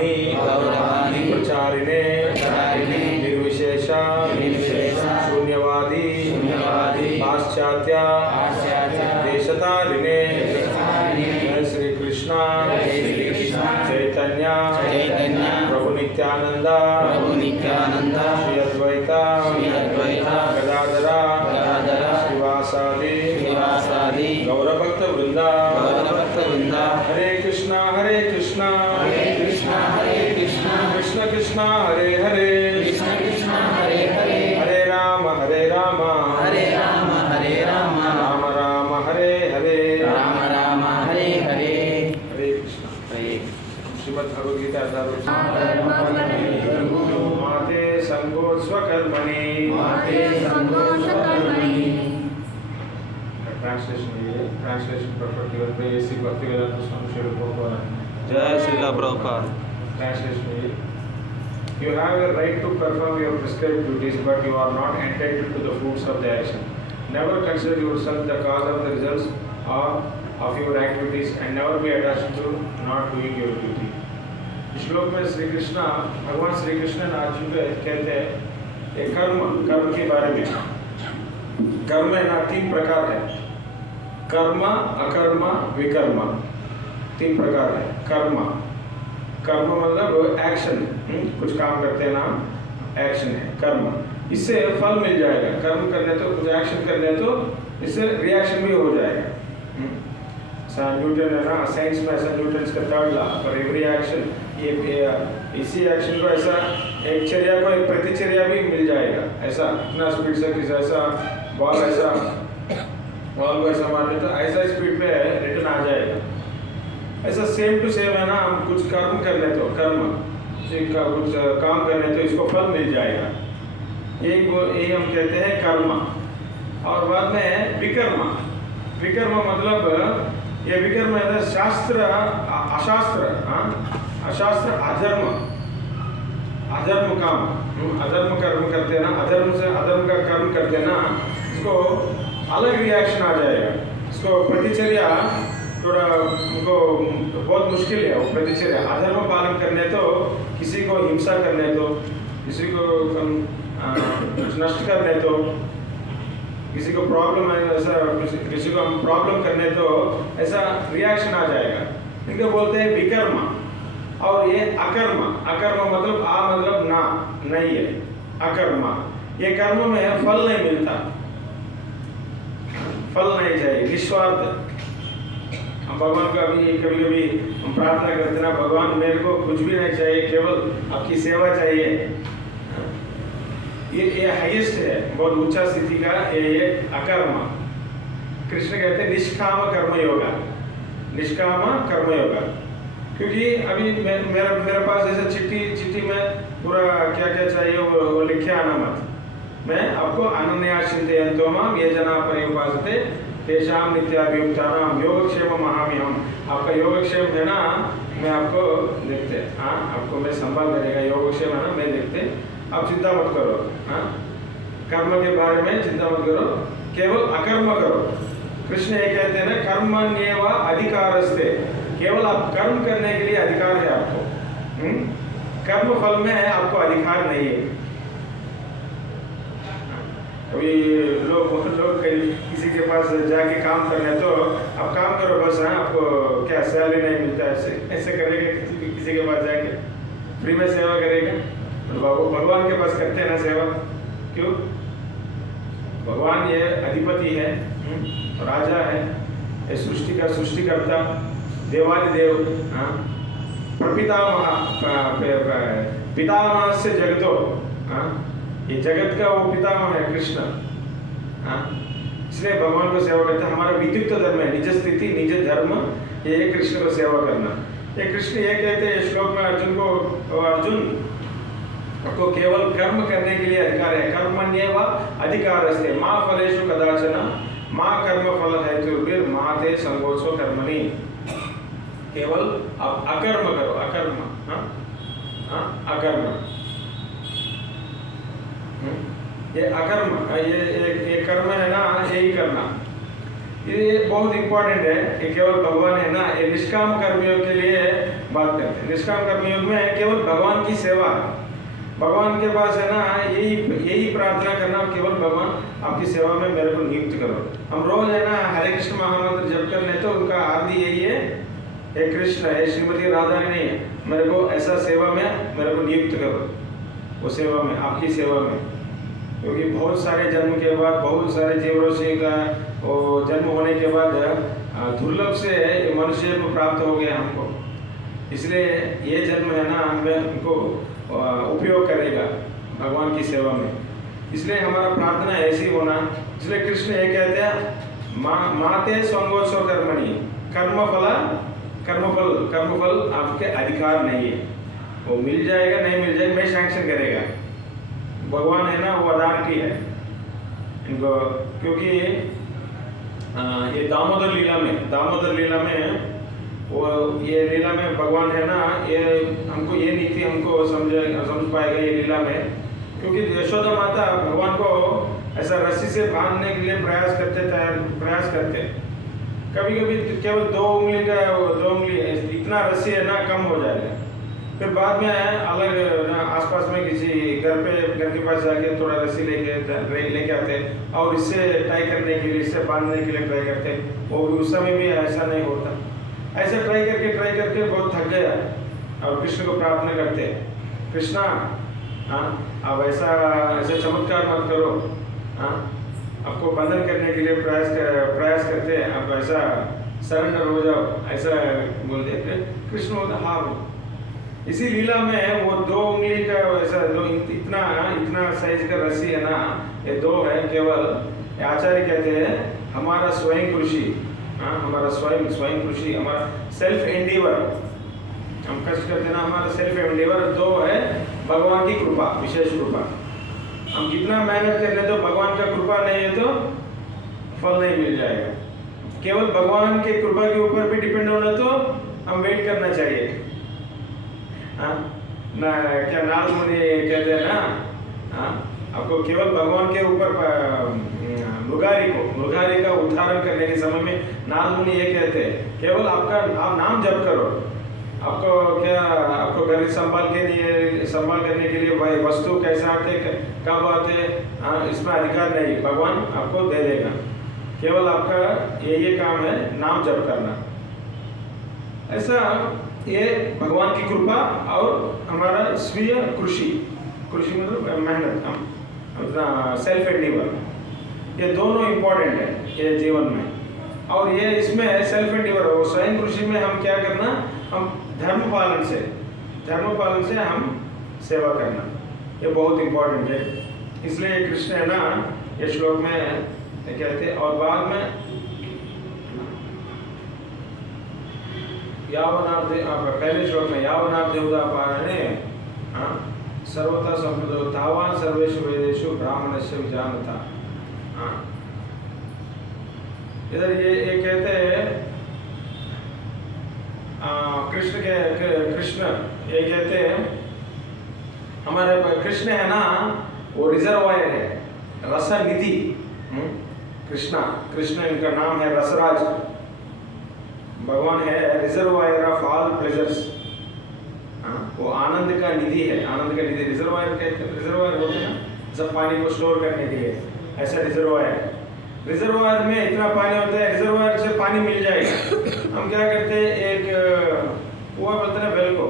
गौरवाणी प्रचारिणे निर्विशेष शून्यवादी पाश्चात्य देशतारिणे जय श्री कृष्ण चैतन्य प्रभु नित्यानंद श्री अद्वैत गदाधर श्रीवासादि गौरभक्त वृंदा हरे कृष्णा कृष्ण कृष्ण हरे हरे हरे राम राम राम हरे हरे हरे कृष्ण। श्रीमद् भगवद गीता माते संगो स्वकर्मणि ट्रांसलेशन प्रॉपर्टी वर प्रेयसी भक्तिवेदांत स्वामी श्री प्रभुपाद जय Srila Prabhupada. Translation: You have a right to perform your prescribed duties, but you are not entitled to the fruits of the action. Never consider yourself the cause of the results of your activities, and never be attached to not doing your duty. इस श्लोक में श्री कृष्ण भगवान श्री कृष्ण अर्जुन को कहते हैं ये कर्म के बारे में। कर्म है ना, 3 प्रकार है, कर्म, अकर्म, विकर्म, 3 प्रकार है। कर्म मतलब एक्शन, कुछ काम करते हैं ना, एक्शन है कर्म। इससे फल मिल जाएगा। कर्म करने तो कुछ एक्शन करने तो इससे रिएक्शन भी हो जाएगा। न्यूटन है ना, साइंस में ऐसा न्यूटन का 3rd law, for every action, ये इसी एक्शन को ऐसा एक चर्या को एक प्रतिचर्या भी मिल जाएगा। ऐसा इतना स्पीड से किसी ऐसा बॉल को ऐसा मारने तो ऐसा स्पीड पे रिटर्न आ जाएगा। ऐसा सेम टू सेम है ना, हम कुछ कर्म करने तो कुछ काम करने तो इसको फल मिल जाएगा। यही हम कहते हैं कर्म। और बाद में विकर्म मतलब ये विकर्म है शास्त्र अशास्त्र अधर्म काम, अधर्म कर्म करते हैं ना, अधर्म का कर्म करते हैं ना, इसको अलग रिएक्शन आ जाएगा। इसको प्रतिचर्या थोड़ा उनको बहुत मुश्किल है। वो प्रतिचर्या अधर्म पालन करने तो, किसी को हिंसा करने तो, किसी को नष्ट करने तो, किसी को प्रॉब्लम है ऐसा, किसी को हम प्रॉब्लम करने तो ऐसा रिएक्शन आ जाएगा। इनको बोलते हैं विकर्म। और ये अकर्म मतलब मतलब ना नहीं है, अकर्म। ये कर्म में फल नहीं मिलता, फल नहीं चाहिए, निस्वार्थ। हम भगवान को कभी हम प्रार्थना करते ना, भगवान मेरे को कुछ भी नहीं चाहिए, केवल आपकी सेवा चाहिए। ये हाईएस्ट है, बहुत ऊंचा स्थिति का ये अकर्म। कृष्ण कहते हैं निष्काम कर्म योगा। क्योंकि अभी मेरे पास ऐसा चिट्ठी में पूरा क्या चाहिए वो लिखे आना मत। मैं आपको अनन्या चिंतयन्तो मां ये जना पर्युपासते तेषां नित्याभियुक्तानां योगक्षेम महाम्यहम्। आपका योगक्षेम है ना, मैं आपको देखते, आपको मैं संभाल करेगा। योगक्षेम है ना, मैं देखते, आप चिंता मत करो। कर्म के बारे में चिंता मत करो, केवल अकर्म करो। कृष्ण ये कहते हैं ना, कर्मण्येव अधिकारस्ते, केवल आप कर्म करने के लिए अधिकार है आपको। कर्म फल में आपको अधिकार नहीं है। अभी लोग किसी के पास जाके काम करने तो आप काम करो बस, आपको क्या सैलरी नहीं मिलता, ऐसे करेगा? किसी के पास जाके फ्री में सेवा करेगा? भगवान के पास करते हैं ना सेवा। क्यों? भगवान ये अधिपति है, राजा है, ये सृष्टिकर्ता, देवादिदेव, पितामह से जगतो, ये जगत का वो पितामह है कृष्ण। इसलिए भगवान को सेवा करते हैं। हमारा विद्युक्त धर्म है, निज स्थिति निज धर्म, ये कृष्ण को सेवा करना। ये कृष्ण ये कहते हैं श्लोक में अर्जुन को, अर्जुन आपको केवल कर्म करने के लिए अधिकार है। कर्मण्येव अधिकारस्ते मा फलेषु कदाचन मा कर्म फल हेतुर्भिर् मा ते संगोत्सो कर्मणि। केवल आप अकर्म करो, अकर्म, अकर्म। ये अकर्म, ये कर्म है ना, यही करना। ये बहुत इंपॉर्टेंट है कि केवल भगवान है ना, ये निष्काम कर्मयोग के लिए बात करते हैं। निष्काम कर्मयोग में केवल भगवान की सेवा, भगवान के पास है ना, यही प्रार्थना करना, केवल भगवान आपकी सेवा में मेरे को नियुक्त करो। हम रोज है ना हरे कृष्ण महामंत्र जप कर ले तो उनका आदि यही है, हे कृष्ण, हे श्रीमती राधा नहीं है, मेरे को ऐसा सेवा में मेरे को नियुक्त करो, वो सेवा में, आपकी सेवा में। क्योंकि बहुत सारे जन्म के बाद, बहुत सारे जीवराशि का वो जन्म होने के बाद दुर्लभ से मनुष्य को प्राप्त हो गया हमको, इसलिए ये जन्म है ना हमें उनको उपयोग करेगा भगवान की सेवा में। इसलिए हमारा प्रार्थना ऐसी होना, इसलिए कृष्ण ये कहते हैं माते संगोत्सव कर्मणि, कर्मफल आपके अधिकार नहीं है, वो मिल जाएगा नहीं मिल जाएगा मैं सैंक्शन करेगा। भगवान है ना वो अथॉरिटी है इनको, क्योंकि ये दामोदर लीला में वो ये लीला में भगवान है ना, ये हमको ये नीति हमको समझ पाएगा ये लीला में, क्योंकि यशोदा माता भगवान को ऐसा रस्सी से बांधने के लिए प्रयास करते कभी कभी केवल दो उंगली इतना रस्सी है ना कम हो जाएगा, फिर बाद में अलग आसपास में किसी घर के पास जाके थोड़ा रस्सी लेके आते और इससे टाई करने के लिए, इससे बांधने के लिए ट्राई करते, वो उस समय भी ऐसा नहीं होता। ऐसे ट्राई करके बहुत थक गया और कृष्ण को प्रार्थना करते, कृष्णा अब ऐसे चमत्कार मत करो, आपको बंधन करने के लिए प्रयास करते हैं, आप ऐसा सरेंडर हो जाओ, ऐसा बोल देते। कृष्ण बोलता हाँ। इसी लीला में वो दो उंगली का ऐसा दो इतना साइज का रस्सी है ना, ये दो है केवल। आचार्य कहते हैं हमारा स्वयं कृषि, हमारा स्वयं कृषि, हमारा सेल्फ एंडीवर, हम कष्ट करते ना, हमारा सेल्फ एंडीवर दो है भगवान की कृपा, विशेष कृपा। हम कितना मेहनत कर ले तो भगवान का कृपा नहीं है तो फल नहीं मिल जाएगा। केवल भगवान के कृपा के ऊपर भी डिपेंड होना तो हम वेट करना चाहिए। ना क्या नारद मुनि कहते हैं ना, आपको केवल भगवान के ऊपर मृगारी का उद्धारण करने के समय में नारद मुनि ये कहते हैं केवल आप नाम जप करो, आपको घर संभाल करने के लिए वस्तु कैसे आते कब आते इसमें अधिकार नहीं, भगवान आपको दे देगा। केवल आपका ये काम है नाम जप करना। ऐसा ये भगवान की कृपा और हमारा स्वीय कृषि मतलब मेहनत, हम अपना सेल्फ एंडीवर, ये दोनों इम्पोर्टेंट है ये जीवन में। और ये इसमें सेल्फ एंडीवर हो, स्वयं कृषि में हम क्या करना, हम धर्म पालन से हम सेवा करना, ये बहुत इम्पोर्टेंट है। इसलिए कृष्ण है ना ये श्लोक में कहते हैं। और बाद में पहले श्लोक में यावनार्थ उदापारणे सर्वथा संप्रदो तावान सर्वेषु वेदेषु ब्राह्मणस्य विजानता। इधर ये कहते हैं कृष्ण ये कहते हैं हमारे कृष्ण है ना वो रिजर्वायर है, रस निधि। कृष्ण इनका नाम है रसराज, भगवान है रिजर्वायर ऑफ ऑल प्लेजर्स, वो आनंद का निधि है, आनंद का निधि। रिजर्वायर होते हैं ना सब पानी को स्टोर करने के लिए, ऐसा रिजर्वायर में इतना पानी होता है, रिजर्वायर से पानी मिल जाएगा। हम क्या करते हैं, एक कुआं बोलते हैं वेल को,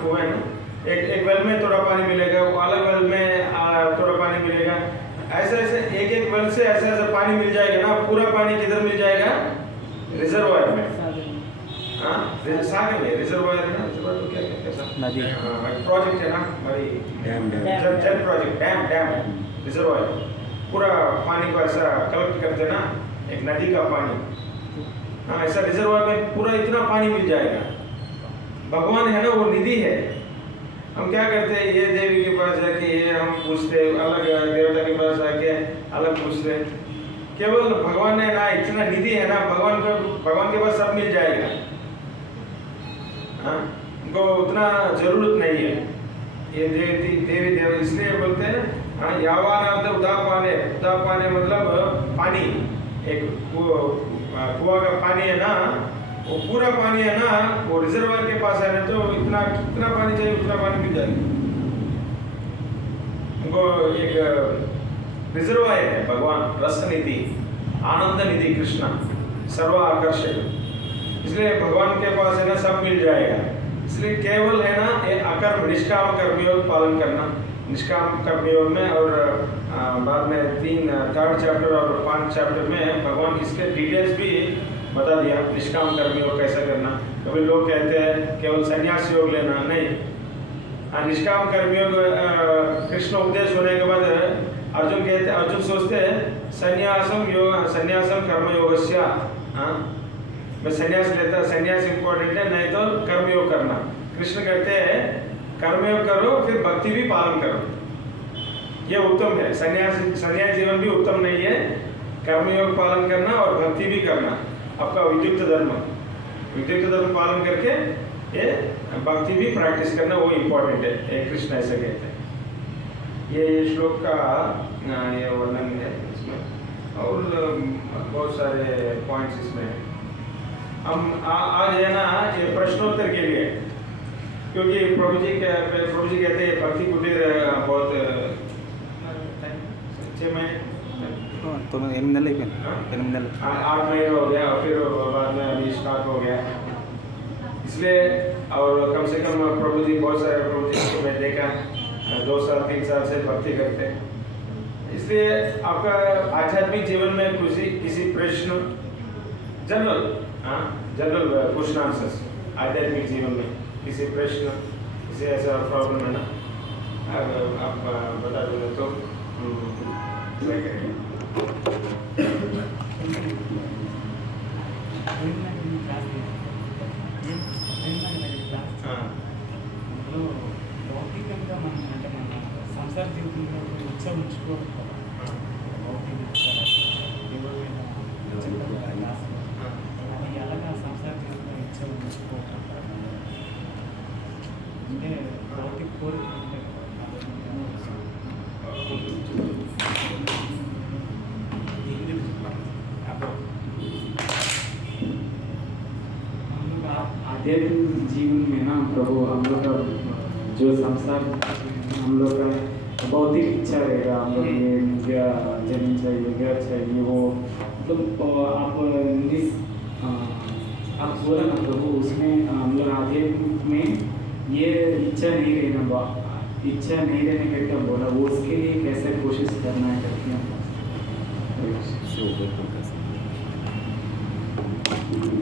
कुआं है ना, एक वेल में थोड़ा पानी मिलेगा, वो अलग वेल में थोड़ा पानी मिलेगा, ऐसे एक वेल से ऐसा पानी मिल जाएगा ना। पूरा पानी किधर मिल जाएगा, रिजर्वायर में, सागर में रिजर्वायर है ना, रिजर्वायर तो क्या कहते हैं, नदी, प्रोजेक्ट है ना हमारी, जल प्रोजेक्ट, डैम रिजर्वायर, पूरा पानी को ऐसा कलेक्ट करते ना, एक नदी का पानी, ऐसा रिजर्वायर में पूरा इतना पानी मिल जाएगा। भगवान है ना वो निधि है। हम क्या करते हैं, ये देवी के पास जाके ये हम पूछते, अलग देवता के पास जाके अलग पूछते। केवल भगवान ने ना इतना निधि है ना, भगवान के पास सब मिल जाएगा, उनको उतना जरूरत नहीं है। ये देवी इसलिए बोलते हैं यावानार्थ उदापाने मतलब पानी, एक कुआं का पानी है ना, वो पूरा पानी है ना, वो रिजर्वायर के पास है ना, तो इतना कितना पानी चाहिए उतना पानी मिल जाएगा। उनको एक रिजर्वायर है भगवान, रस निधि, आनंद निधि कृष्णा, सर्व आकर्षक। इसलिए भगवान के पास है ना सब मिल जाएगा। इसलिए केवल है ना ये अकर्म निष्काम कर्मयोग पालन करना, निष्काम कर्मयोग में। और बाद में 3 चैप्टर और 5 चैप्टर में भगवान इसके डिटेल्स भी बता दिया, निष्काम कर्मयोग कैसे करना। कभी लोग कहते हैं केवल संन्यास योग लेना, नहीं। निष्काम कर्मयोग कृष्ण उपदेश होने के बाद अर्जुन सोचते हैं संन्यासम कर्मयोगस्य, मैं संन्यास लेता, संन्यास इंपॉर्टेंट है, नहीं तो कर्मयोग करना। कृष्ण कहते हैं कर्मयोग करो फिर भक्ति भी पालन करो, ये उत्तम है। संन्यास जीवन भी उत्तम नहीं है, कर्मयोग पालन करना और भक्ति भी करना, आपका विद्युक्त धर्म पालन करके ये भक्ति भी प्रैक्टिस करना, वो इम्पोर्टेंट है। ये कृष्ण ऐसे कहते हैं। ये श्लोक का ये वर्णन है इसमें, और बहुत सारे पॉइंट्स इसमें है। हम आज है ना ये प्रश्नोत्तर के लिए, क्योंकि प्रभु जी कहते हैं भक्ति कुटीर बहुत 6 महीने तो 8 నెలలు అయిపోయింది, 8 నెలలు 8 महीने हो गया, और फिर बाद में अभी स्टार्ट हो गया। इसलिए और कम से कम प्रभु जी, बहुत सारे प्रभु जी को मैं देखा 2 साल 3 साल से भक्ति करते हैं। इसलिए आपका आध्यात्मिक जीवन में किसी प्रश्न जनरल क्वेश्चन आंसर्स, आध्यात्मिक जीवन में किसी प्रश्न, किसी ऐसा प्रॉब्लम है ना, आप बता दोगे तो क्या करेंगे। భౌతికంగా మనం అంటే మన సంసార జీవితంలో ఉత్సవం ఉంచుకోవాలి కదా, భౌతిక అది ఎలాగా సంసార జీవితంలో ఉత్సవం ఉంచుకోవటం అంటే భౌతిక కోరిక ఉంటే आध्यात्मिक जीवन में ना प्रभु हम लोग का जो संसार, हम लोग का भौतिक इच्छा रहेगा, हम लोग ये मुझे जमीन चाहिए, घर चाहिए, वो मतलब आप बोला ना प्रभु, उसमें हम लोग आध्यात्मिक में ये इच्छा नहीं रहने का क्या बोला, वो उसके लिए कैसे कोशिश करना है करके